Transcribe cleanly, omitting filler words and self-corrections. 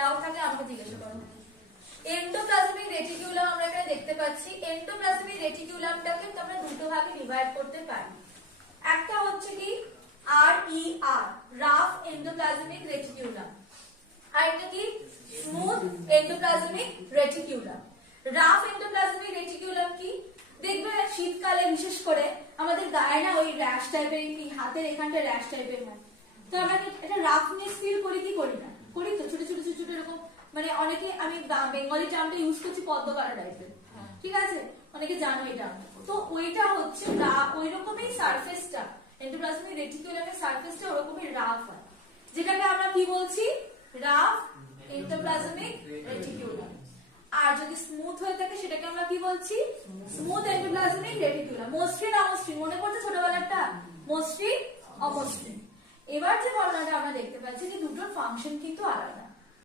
Doubt থাকলে আমাকে জিজ্ঞাসা করো। এন্ডোপ্লাজমিক রেটিকুলাম আমরা এখানে দেখতে পাচ্ছি। এন্ডোপ্লাজমিক রেটিকুলামটাকে আমরা দুটো ভাগে ডিভাইড করতে পারি। একটা হচ্ছে কি RER, রাফ এন্ডোপ্লাজমিক রেটিকুলাম, আর এটা কি smooth endoplasmic reticulum. Rough endoplasmic reticulum কি, দেখবে শীতকালে বিশেষ করে আমাদের গায়ে না ওই র্যাশ টাইপের, কি হাতের এখানটা র্যাশ টাইপের হয়, তো আমরা এটা রাফনেস ফিল করি কি করি না, করি তো, ছোট ছোট ছোট ছোট এরকম, মানে অনেকে, আমি বেঙ্গলি টার্মটা ইউজ করছি পদ্ম কাটা টাইপের, ঠিক আছে, অনেকে জানো এটা। তো ওইটা হচ্ছে ওই রকমই সারফেসটা, এন্ডোপ্লাজমিক রেটিকুলামের সারফেসটা ওরকমই রাফ হয়, যেটাকে আমরা কি বলছি, রাফ এন্ডোপ্লাজমিক রেটিকুলাম। আর যদি স্মুথ হয়ে থাকে সেটাকে আমরা কি বলছি, স্মুথ এন্ডোপ্লাজমিক রেটিকুলাম। মসৃণ অমসৃণ মনে পড়ছে ছোটবেলাটা, মসৃণ অমসৃণ। এবার যে ঘটনাটা আমরা দেখতে পাচ্ছি যে দুটোর ফাংশন কিন্তু আলাদা।